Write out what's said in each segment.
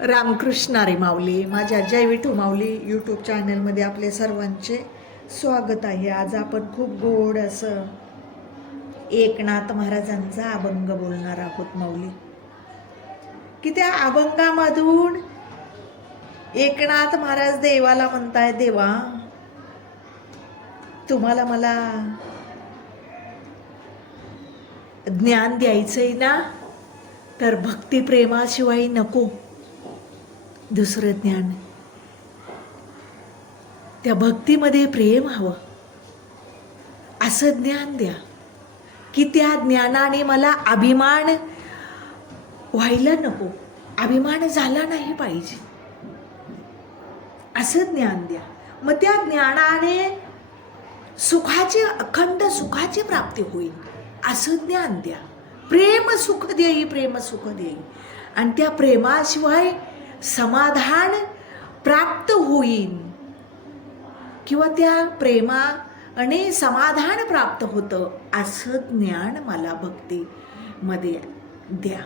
रामकृष्णारी माऊली माझ्या जय विठू माऊली यूट्यूब चॅनलमध्ये आपले सर्वांचे स्वागत आहे. आज आपण खूप गोड असं एकनाथ महाराजांचा अभंग बोलणार आहोत माऊली. की त्या अभंगामधून एकनाथ महाराज देवाला म्हणताय देवा तुम्हाला मला ज्ञान द्यायचंय ना तर भक्तिप्रेमाशिवाय नको. दुसरं ज्ञान. त्या भक्तीमध्ये प्रेम हवं. असं ज्ञान द्या की त्या ज्ञानाने मला अभिमान व्हायला नको. अभिमान झाला नाही पाहिजे. असं ज्ञान द्या. मग त्या ज्ञानाने सुखाची अखंड सुखाची प्राप्ती होईल. असं ज्ञान द्या. प्रेम सुख देई प्रेम सुख देई. आणि त्या प्रेमाशिवाय समाधान प्राप्त होईन. किंवा त्या प्रेमा आणि समाधान प्राप्त होतं असं ज्ञान मला भक्तीमध्ये द्या.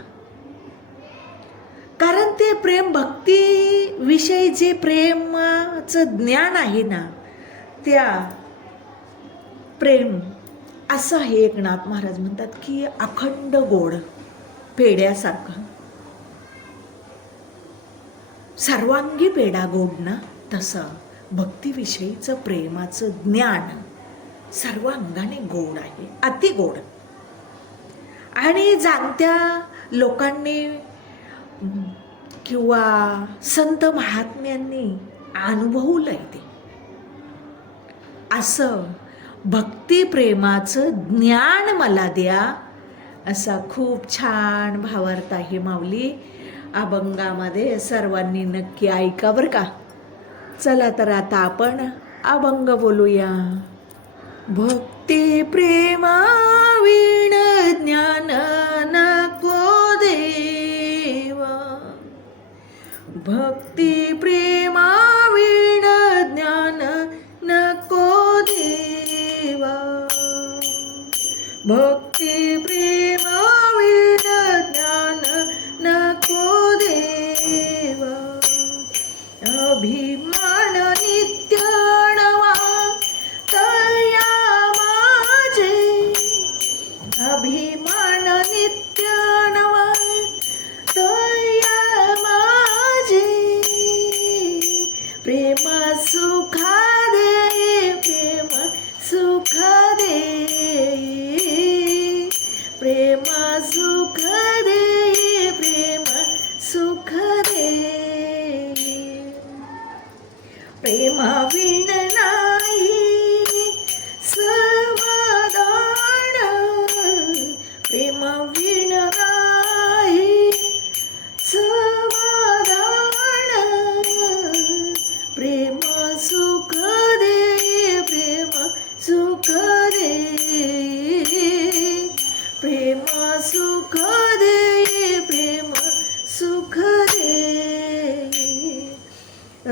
कारण ते प्रेम भक्तीविषयी जे प्रेमाचं ज्ञान आहे ना त्या प्रेम असं हे एकनाथ महाराज म्हणतात की अखंड गोड पेड्यासारखं सर्वांगी पेढा गोड ना तसं भक्तीविषयीचं प्रेमाचं ज्ञान सर्व अंगाने गोड आहे अति गोड. आणि जाणत्या लोकांनी किंवा संत महात्म्यांनी अनुभवलंय ते. असं भक्तिप्रेमाचं ज्ञान मला द्या असा खूप छान भावार्थ आहे माऊली. अभंगामध्ये सर्वांनी नक्की ऐका बरं का? चला तर आता आपण अभंग बोलूया. भक्ती प्रेमा वीण ज्ञान नको देवा. भक्ती प्रेमा वीण ज्ञान नको देवा. भक्ती प्रेमा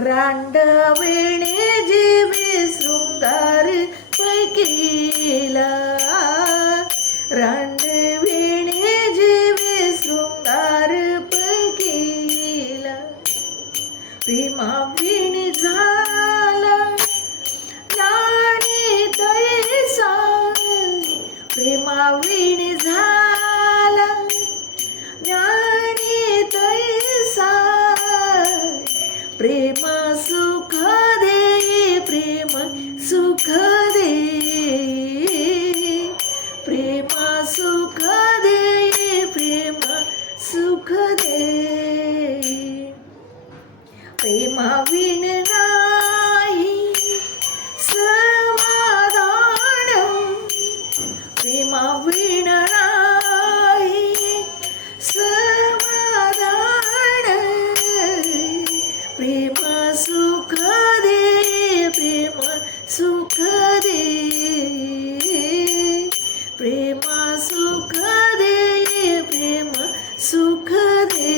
રાંડવેણે જેવે શૃંગાર પકીલા રાંડવેણે જેવે શૃંગાર પકીલા પ્રેમા प्रेम सुख दे प्रेम सुख दे। प्रेम सुख दे प्रेम सुख दे।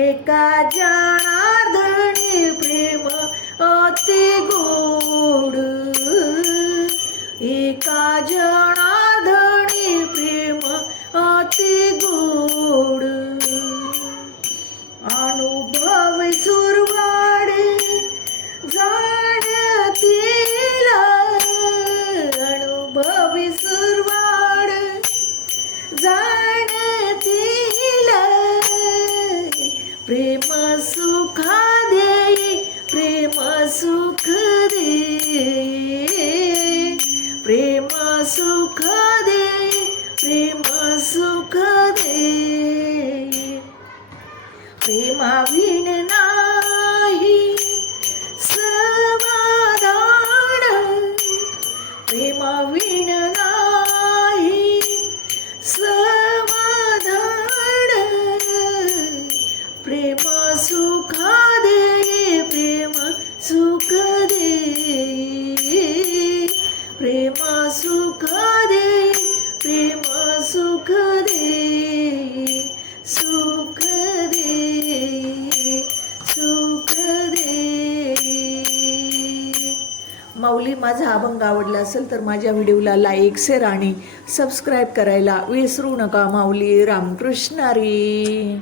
एका जाणा સુખ દે પ્રેમ સુખ દે પ્રેમ આવીને सुख दे प्रेम सुख दे सुख दे सुख दे. माऊली माझा अभंग आवडला असेल तर माझ्या व्हिडिओला लाईक शेअर आणि सबस्क्राईब करायला विसरू नका माऊली रामकृष्णारी